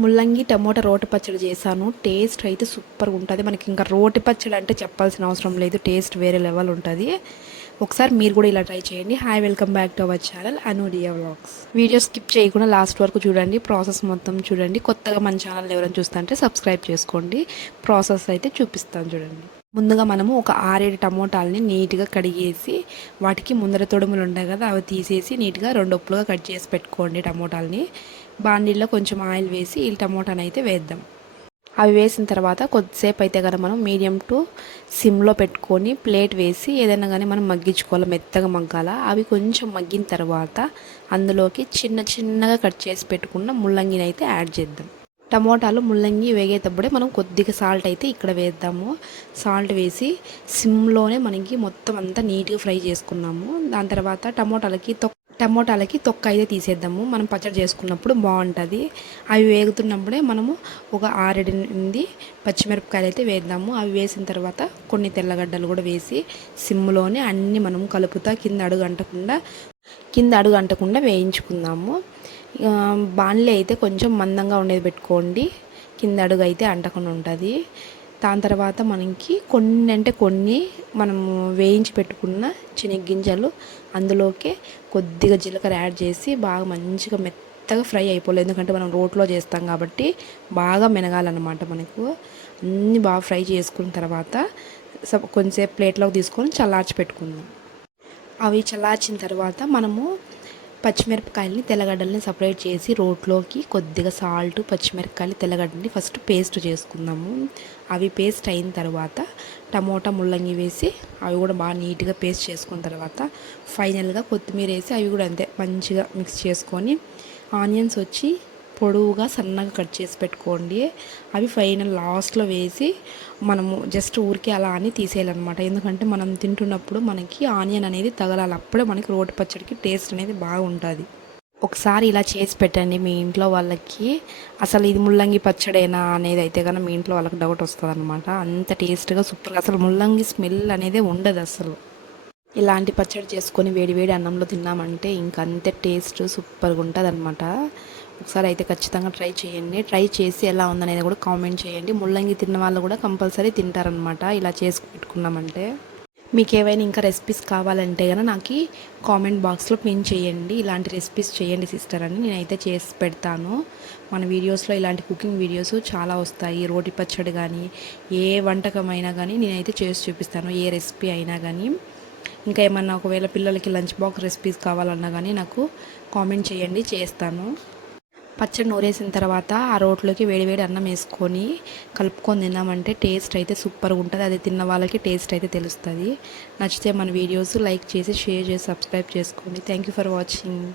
ముల్లంగి టమోటా రోటి పచ్చడి చేశాను. టేస్ట్ అయితే సూపర్గా ఉంటుంది. మనకి ఇంకా రోటి పచ్చడి అంటే చెప్పాల్సిన అవసరం లేదు, టేస్ట్ వేరే లెవెల్ ఉంటుంది. ఒకసారి మీరు కూడా ఇలా ట్రై చేయండి. Hi, welcome back to our channel Anudiya vlogs. Video skip చేయకుండా లాస్ట్ వరకు చూడండి, ప్రాసెస్ మొత్తం చూడండి. కొత్తగా మన ఛానల్ ఎవరైనా చూస్తుంటే సబ్స్క్రైబ్ చేసుకోండి. ప్రాసెస్ అయితే చూపిస్తాను చూడండి. ముందుగా మనము ఒక 6-7 టమోటాలని నీట్గా కడిగేసి వాటికి ముందర తొడుములు ఉంటాయి కదా, అవి తీసేసి నీట్గా 2 ఒప్పులుగా కట్ చేసి పెట్టుకోండి. టమోటాలని బాండీలో కొంచెం ఆయిల్ వేసి ఈ టమోటాని అయితే వేద్దాం. అవి వేసిన తర్వాత కొద్దిసేపు అయితే కనుక మనం మీడియం టు సిమ్లో పెట్టుకొని ప్లేట్ వేసి ఏదైనా కానీ మనం మగ్గించుకోవాలి, మెత్తగా మగ్గాల. అవి కొంచెం మగ్గిన తర్వాత అందులోకి చిన్నగా కట్ చేసి పెట్టుకున్న ముల్లంగిని అయితే యాడ్ చేద్దాం. టమోటాలు ముల్లంగి వేగేటప్పుడే మనం కొద్దిగా సాల్ట్ అయితే ఇక్కడ వేద్దాము. సాల్ట్ వేసి సిమ్లోనే మనకి మొత్తం అంతా నీట్గా ఫ్రై చేసుకున్నాము. దాని తర్వాత టమోటాలకి తొక్క అయితే తీసేద్దాము. మనం పచ్చడి చేసుకున్నప్పుడు బాగుంటుంది. అవి వేగుతున్నప్పుడే మనము ఒక 6-8 పచ్చిమిరపకాయలు అయితే వేద్దాము. అవి వేసిన తర్వాత కొన్ని తెల్లగడ్డలు కూడా వేసి సిమ్లోనే అన్నీ మనం కలుపుతా కింద అడుగు అంటకుండా వేయించుకుందాము. బాణలి అయితే కొంచెం మందంగా ఉండేది పెట్టుకోండి, కింద అడుగు అయితే అంటకుండా ఉంటుంది. దాని తర్వాత మనకి కొన్ని మనము వేయించి పెట్టుకున్న శనగగింజలు అందులోకి కొద్దిగా జీలకర్ర యాడ్ చేసి బాగా మంచిగా మెత్తగా ఫ్రై అయిపోలేదు, ఎందుకంటే మనం రోట్లో చేస్తాం కాబట్టి బాగా మెనగాలన్నమాట. మనకు అన్నీ బాగా ఫ్రై చేసుకున్న తర్వాత కొంచెంసేపు ప్లేట్లోకి తీసుకొని చల్లార్చి పెట్టుకుందాం. అవి చల్లార్చిన తర్వాత మనము పచ్చిమిరపకాయలని తెల్లగడ్డల్ని సపరేట్ చేసి రోట్లోకి కొద్దిగా సాల్ట్, పచ్చిమిరపకాయలు, తెల్లగడ్డని ఫస్ట్ పేస్ట్ చేసుకుందాము. అవి పేస్ట్ అయిన తర్వాత టమోటా ముల్లంగి వేసి అవి కూడా బాగా నీట్గా పేస్ట్ చేసుకున్న తర్వాత ఫైనల్గా కొత్తిమీర వేసి అవి కూడా అంతే మంచిగా మిక్స్ చేసుకొని ఆనియన్స్ వచ్చి పొడవుగా సన్నగా కట్ చేసి పెట్టుకోండి. అవి ఫైనల్ లాస్ట్లో వేసి మనము జస్ట్ ఊరికే అలా అని తీసేయాలన్నమాట. ఎందుకంటే మనం తింటున్నప్పుడు మనకి ఆనియన్ అనేది తగలాలి, అప్పుడే మనకి రోటి పచ్చడికి టేస్ట్ అనేది బాగుంటుంది. ఒకసారి ఇలా చేసి పెట్టండి మీ ఇంట్లో వాళ్ళకి. అసలు ఇది ముల్లంగి పచ్చడేనా అనేది అయితే కనుక మీ ఇంట్లో వాళ్ళకి డౌట్ వస్తుంది అనమాట. అంత టేస్ట్గా సూపర్గా, అసలు ముల్లంగి స్మెల్ అనేది ఉండదు అసలు. ఇలాంటి పచ్చడి చేసుకొని వేడి అన్నంలో తిన్నామంటే ఇంకా అంతే టేస్ట్ సూపర్గా ఉంటుంది అనమాట. ఒకసారి అయితే ఖచ్చితంగా ట్రై చేయండి. ట్రై చేసి ఎలా ఉందనేది కూడా కామెంట్ చేయండి. ముల్లంగి తిన్న వాళ్ళు కూడా కంపల్సరీ తింటారనమాట ఇలా చేసి పెట్టుకున్నామంటే. మీకు ఏవైనా ఇంకా రెసిపీస్ కావాలంటే కనుక నాకు కామెంట్ బాక్స్లో పిన్ చేయండి. ఇలాంటి రెసిపీస్ చేయండి సిస్టర్ అని నేనైతే చేసి పెడతాను. మన వీడియోస్లో ఇలాంటి కుకింగ్ వీడియోస్ చాలా వస్తాయి. రోటి పచ్చడి కానీ ఏ వంటకమైనా కానీ నేనైతే చేసి చూపిస్తాను, ఏ రెసిపీ అయినా కానీ. ఇంకా ఏమన్నా ఒకవేళ పిల్లలకి లంచ్ బాక్స్ రెసిపీస్ కావాలన్నా కానీ నాకు కామెంట్ చేయండి, చేస్తాను. పచ్చడి నూరేసిన తర్వాత ఆ రోట్లోకి వేడివేడి అన్నం వేసుకొని కలుపుకొని తిన్నామంటే టేస్ట్ అయితే సూపర్గా ఉంటుంది. అది తిన్న వాళ్ళకి టేస్ట్ అయితే తెలుస్తుంది. నచ్చితే మన వీడియోస్ లైక్ చేసి షేర్ చేసి సబ్స్క్రైబ్ చేసుకోండి. Thank you for watching.